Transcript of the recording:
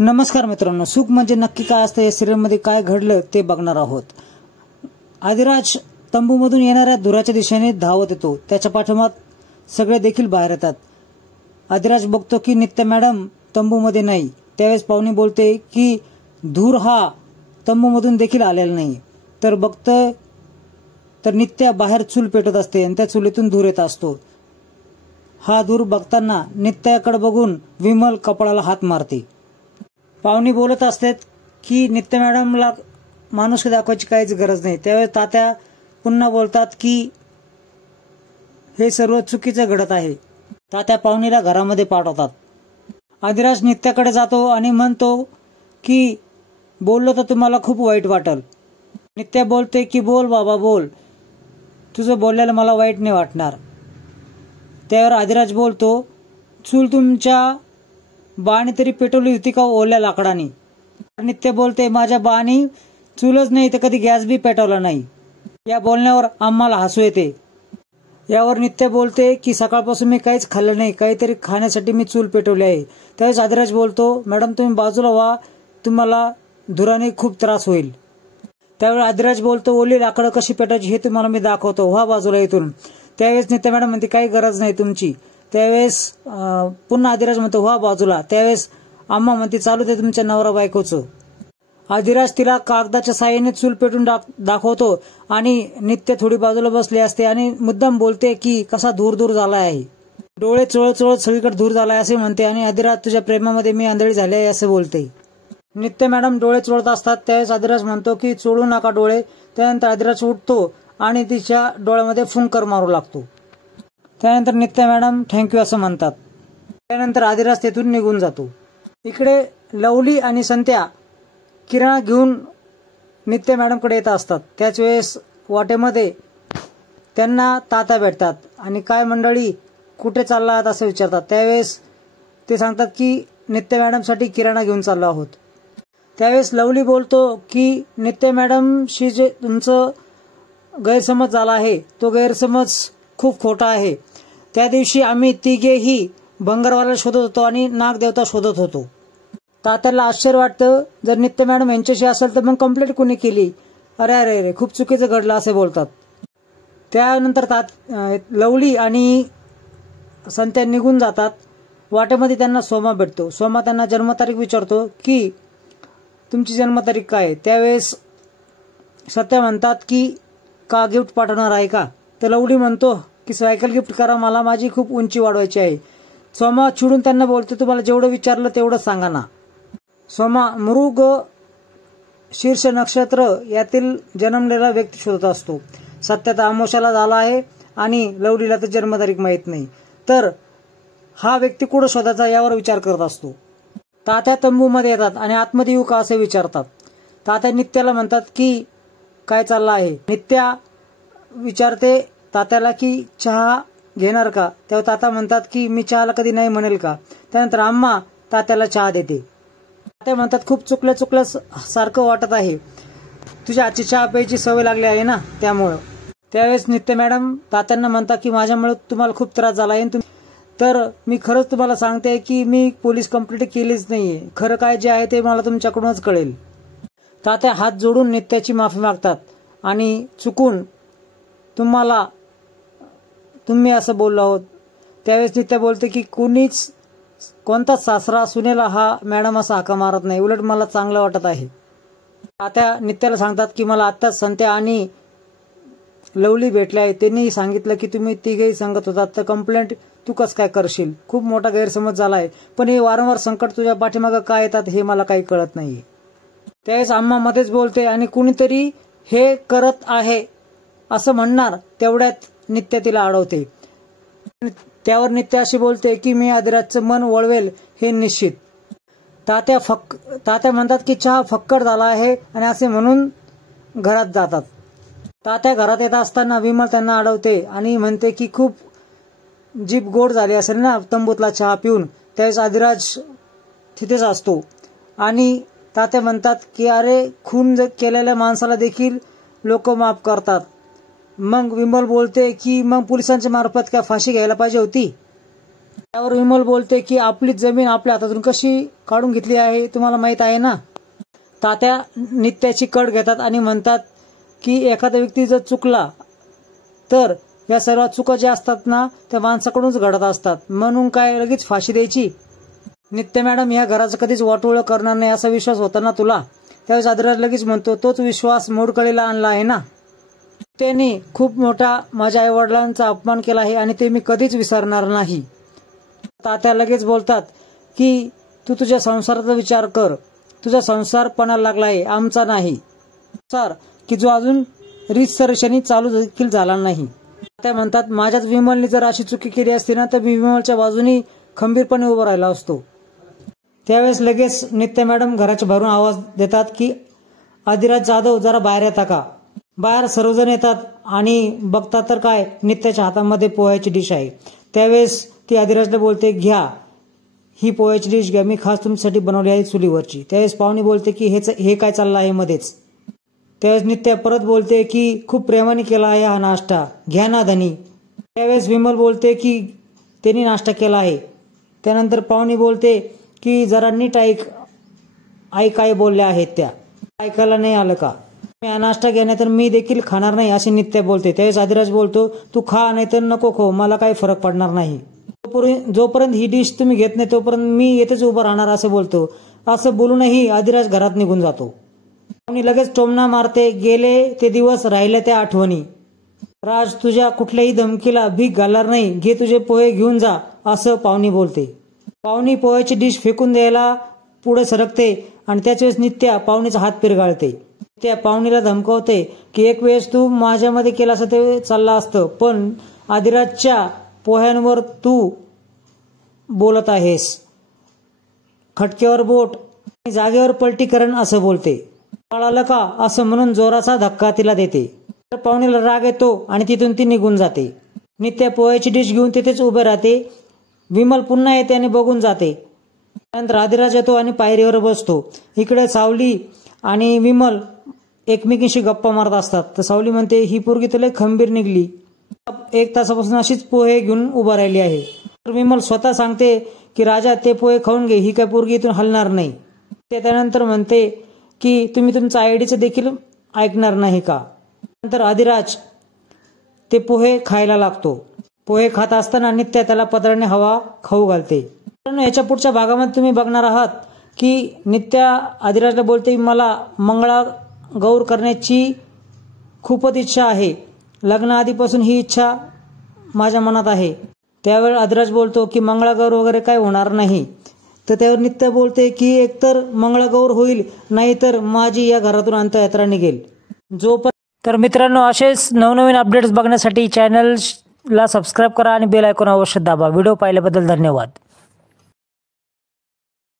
नमस्कार मित्रांनो, सुख म्हणजे नक्की काय असतं या सिरियलमध्ये काय घडलं ते बघणार आहोत। आदिराज तंबूमधून येणाऱ्या धुराच्या दिशेने धावत येतो। त्याच्या पाठोपाठ सगळे देखील बाहेर येतात। आदिराज बघतो की नित्या मॅडम तंबूमध्ये नाही। त्यावेळेस पाहुणी बोलते की धूर हा तंबूमधून देखील आलेला नाही। तर बघतोय तर नित्या बाहेर चूल पेटत असते आणि त्या चुलीतून धूर येत असतो। हा धूर बघताना नित्याकडे बघून विमल कपाळाला हात मारते। पाहुणी बोलत असतात की नित्या मॅडमला माणुसकी दाखवायची काहीच गरज नाही। त्यावेळेस तात्या पुन्हा बोलतात की हे सर्व चुकीचं घडत आहे। तात्या पाहुणीला घरामध्ये पाठवतात। आदिराज नित्याकडे जातो आणि म्हणतो की बोललो तर तुम्हाला खूप वाईट वाटेल। नित्या बोलते की बोल बाबा बोल, तुझं बोलल्याला मला वाईट नाही वाटणार। त्यावर आदिराज बोलतो चूल तुमच्या बाणी तरी पेटवली होती का ओल्या लाकडाने? नित्य बोलते माझ्या बाणी चूलच नाही तर कधी गॅस बी पेटवला नाही। या बोलण्यावर आम्हाला हसू येते। यावर नित्य बोलते की सकाळपासून मी काहीच खाल्लं नाही, काहीतरी खाण्यासाठी मी चूल पेटवली आहे। त्यावेळेस आदिराज बोलतो मॅडम तुम्ही बाजूला व्हा, तुम्हाला धुराने खूप त्रास होईल। त्यावेळी आदिराज बोलतो ओली लाकडं कशी पेटायची हे तुम्हाला मी दाखवतो, व्हा बाजूला इथून। त्यावेळेस नित्य मॅडम म्हणते काही गरज नाही तुमची। त्यावेळेस पुन्हा आदिराज म्हणतो व्हा बाजूला। त्यावेळेस अम्मा म्हणते चालू दे तुमच्या नवरा बायकोचं। आदिराज तिला कागदाच्या साहाय्याने चूल पेटून दाखवतो आणि नित्य थोडी बाजूला बसली असते आणि मुद्दाम बोलते की कसा धूर धूर झाला आहे, डोळे चोळत चोळत सगळीकडे धूर झालाय असे म्हणते आणि आदिराज तुझ्या प्रेमामध्ये मी आंधळी झाली आहे असे बोलते। नित्य मॅडम डोळे चोळत असतात। त्यावेळेस आदिराज म्हणतो की चोळू नका डोळे। त्यानंतर आदिराज उठतो आणि तिच्या डोळ्यामध्ये फुंकर मारू लागतो। त्यानंतर नित्या मॅडम थँक्यू असं म्हणतात। त्यानंतर आदिराज तेथून निघून जातो। इकडे लवली आणि संत्या किराणा घेऊन नित्या मॅडमकडे येत असतात। त्याच वेळेस वाटेमध्ये त्यांना तात्या भेटतात आणि काय मंडळी कुठे चालला आहात असं विचारतात। त्यावेळेस ते सांगतात की नित्या मॅडमसाठी किराणा घेऊन चाललो आहोत। त्यावेळेस लवली बोलतो की नित्या मॅडमशी जे तुमचं गैरसमज झाला आहे तो गैरसमज खूप खोटा आहे। त्या दिवशी आम्ही तिघेही भंगारवाला शोधत होतो आणि नागदेवता शोधत होतो। तात्याला आश्चर्य वाटतं जर नित्य मॅडम यांच्याशी असेल तर मग कंप्लेंट कोणी केली? अरे अरे अरे खूप चुकीचं घडलं असे बोलतात। त्यानंतर लवली आणि संत्या निघून जातात। वाटेमध्ये त्यांना सोमा भेटतो। सोमा त्यांना जन्मतारीख विचारतो की तुमची जन्मतारीख काय आहे? त्यावेळेस सत्या म्हणतात की का गिफ्ट पाठवणार आहे का? तर लवली म्हणतो की सायकल गिफ्ट करा मला, माझी खूप उंची वाढवायची आहे। सोमा चिडून त्यांना बोलतो तुम्हाला जेवढं विचारलं तेवढं सांगा ना। सोमा मृग शीर्ष नक्षत्र यातील जन्मलेला व्यक्ती शोधत असतो। सत्या तर अमावस्याला झाला आहे आणि लवलीला तर जन्मतारीख माहीत नाही। तर हा व्यक्ती कुठं शोधायचा यावर विचार करत असतो। तात्या तंबूमध्ये येतात आणि आतमध्ये येऊ का असे विचारतात। तात्या नित्याला म्हणतात की काय चाललं आहे? नित्या विचारते तात्याला की चहा घेणार का? तेव्हा तात्या म्हणतात की मी चहाला कधी नाही म्हणेल का? त्यानंतर अम्मा तात्याला चहा देते। तात्या म्हणतात खूप चुकल्या सारखं वाटत आहे, तुझ्या आजची चहा प्यायची सवय लागली आहे ना त्यामुळं। त्यावेळेस नित्य मॅडम तात्यांना म्हणतात की माझ्यामुळे तुम्हाला खूप त्रास झाला आहे, तर मी खरंच तुम्हाला सांगते की मी पोलीस कंप्लेंट केलीच नाहीये, खरं काय जे आहे ते मला तुमच्याकडूनच कळेल। तात्या हात जोडून नित्याची माफी मागतात आणि चुकून तुम्ही असं बोललो आहोत। त्यावेळेस नित्या बोलते की कोणताच सासरा सुनेला हा मॅडम असा हाका मारत नाही, उलट मला चांगलं वाटत आहे। तात्या नित्याला सांगतात की मला आत्ताच संत्या आणि लवली भेटले आहे, त्यांनी सांगितलं की तुम्ही तिघेही सांगत होतात तर कंप्लेंट तू कस काय करशील? खूप मोठा गैरसमज झाला आहे, पण हे वारंवार संकट तुझ्या पाठीमागं काय येतात हे मला काही कळत नाहीये। त्यावेळेस अम्मा मध्येच बोलते आणि कुणीतरी हे करत आहे असं म्हणणार तेवढ्यात नित्या तिला अडवते। त्यावर नित्या अशी बोलते की मी आदिराजचं मन वळवेल हे निश्चित। तात्या म्हणतात की चहा फक्कड झाला आहे आणि असे म्हणून घरात जातात। तात्या घरात येत असताना विमल त्यांना अडवते आणि म्हणते की खूप जीभ गोड झाली असेल ना तंबूतला चहा पिऊन। त्यावेळेस आदिराज तिथेच असतो आणि तात्या म्हणतात की अरे खून केलेल्या माणसाला देखील लोक माफ करतात। मग विमल बोलते की मग पोलिसांच्या मार्फत काय फाशी घ्यायला पाहिजे होती? त्यावर विमल बोलते की आपली जमीन आपल्या हातातून कशी काढून घेतली आहे तुम्हाला माहित आहे ना. तात्या नित्याची कड घेतात आणि म्हणतात की एखादा व्यक्ती जर चुकला तर या सर्व चुका ज्या असतात ना त्या माणसाकडूनच घडत असतात, म्हणून काय लगेच फाशी द्यायची. नित्य मॅडम ह्या घराचं कधीच वाटोळं करणार नाही असा विश्वास होता ना तुला. त्यावेळेस आदिराज लगेच म्हणतो तोच विश्वास मोडकळीला आणला आहे ना. त्यांनी खूप मोठा माझ्या आईवडिलांचा अपमान केला आहे आणि ते मी कधीच विसरणार नाही. तात्या लगेच बोलतात की तू तुझ्या संसाराचा विचार कर, तुझा संसार पणाला लागला आहे, आमचा नाही. सर की जो अजून रीतसरशनी चालू देखील झाला नाही. त्या म्हणतात माझ्याच विमलने जर अशी चुकी केली असती ना तर मी विमलच्या बाजूनी खंबीरपणे उभा राहिला असतो. त्यावेळेस लगेच नित्य मॅडम घराच्या बाहेरून आवाज देतात की आदिराज जाधव जरा बाहेर येता का. बाहेर सर्वजण येतात आणि बघतात तर काय नित्याच्या हातामध्ये पोह्याची डिश आहे. त्यावेळेस ती आदिराजला बोलते घ्या ही पोह्याची डिश घ्या, मी खास तुमच्यासाठी बनवली आहे चुलीवरची. त्यावेळेस पाहुणी बोलते की हे काय चाललं आहे मध्येच. त्यावेळेस नित्या परत बोलते की खूप प्रेमाने केला आहे हा नाश्ता, घ्या ना धनी. त्यावेळेस विमल बोलते की त्यांनी नाश्ता केला आहे. त्यानंतर पाहुणी बोलते की जरा नीट आई काय बोलल्या आहेत त्या ऐकायला नाही आलं का. मी नाश्ता घेण्या तर मी देखील खाणार नाही असे नित्या बोलते. त्यावेळेस आदिराज बोलतो तू खा नाही तर नको खो, मला काही फरक पडणार नाही. जोपर्यंत ही डिश तुम्ही घेत नाही तोपर्यंत मी येतेच उभं राहणार असं बोलतो. असं बोलूनही आदिराज घरात निघून जातो. पाहुणी लगेच टोमणा मारते गेले ते दिवस राहिल्या त्या आठवणी. राज तुझ्या कुठल्याही धमकीला भीक घालणार नाही, घे तुझे पोहे घेऊन जा असं पाहुणी बोलते. पाहुणी पोह्याची डिश फेकून द्यायला पुढे सरकते आणि त्याच वेळेस नित्या पाहुणीचा हात पिरगाळते. त्या पाहुणीला धमकावते की एक वेळेस तू माझ्यामध्ये केलं असं ते चाललं असतं, पण आदिराजच्या पोह्यांवर तू बोलत आहेस. खटक्यावर बोट जागेवर पलटीकरण असं बोलते. कळालं का असं म्हणून जोराचा धक्का तिला देते. तर पाहुणीला राग येतो आणि तिथून ती निघून जाते. नित्या पोह्याची डिश घेऊन तिथेच उभे राहते. विमल पुन्हा येते आणि बघून जाते. त्यानंतर आदिराज येतो आणि पायरीवर बसतो. इकडे सावली आणि विमल एकमेकींशी गप्पा मारत असतात. तर सावली म्हणते ही पोरगी तर लय खंबीर निघली, 1 तासापासून अशीच पोहे घेऊन उभा राहिली आहे. तर विमल स्वतः सांगते की राजा ते पोहे खाऊन घे, ही काय पोरगी इथून हलणार नाही. ते त्यानंतर म्हणते की तुम्ही तुमच्या आयडीचं देखील ऐकणार नाही का. नंतर आदिराज ते पोहे खायला लागतो. पोहे खात असताना नित्या त्याला पदराने हवा खाऊ घालते. याच्या पुढच्या भागामध्ये तुम्ही बघणार आहात की नित्या आदिराजला बोलते मला मंगळागौर करण्याची खूपच इच्छा आहे, लग्नाआधीपासून ही इच्छा माझ्या मनात आहे. त्यावेळी आदिराज बोलतो की मंगळागौर वगैरे काय होणार नाही. तर त्यावर नित्या बोलते की एकतर मंगळागौर होईल नाहीतर माझी या घरातून अंत्ययात्रा निघेल. तर मित्रांनो असेच नवनवीन अपडेट्स बघण्यासाठी चॅनलला सबस्क्राईब करा आणि बेल आयकॉन अवश्य दाबा. व्हिडिओ पाहिल्याबद्दल धन्यवाद.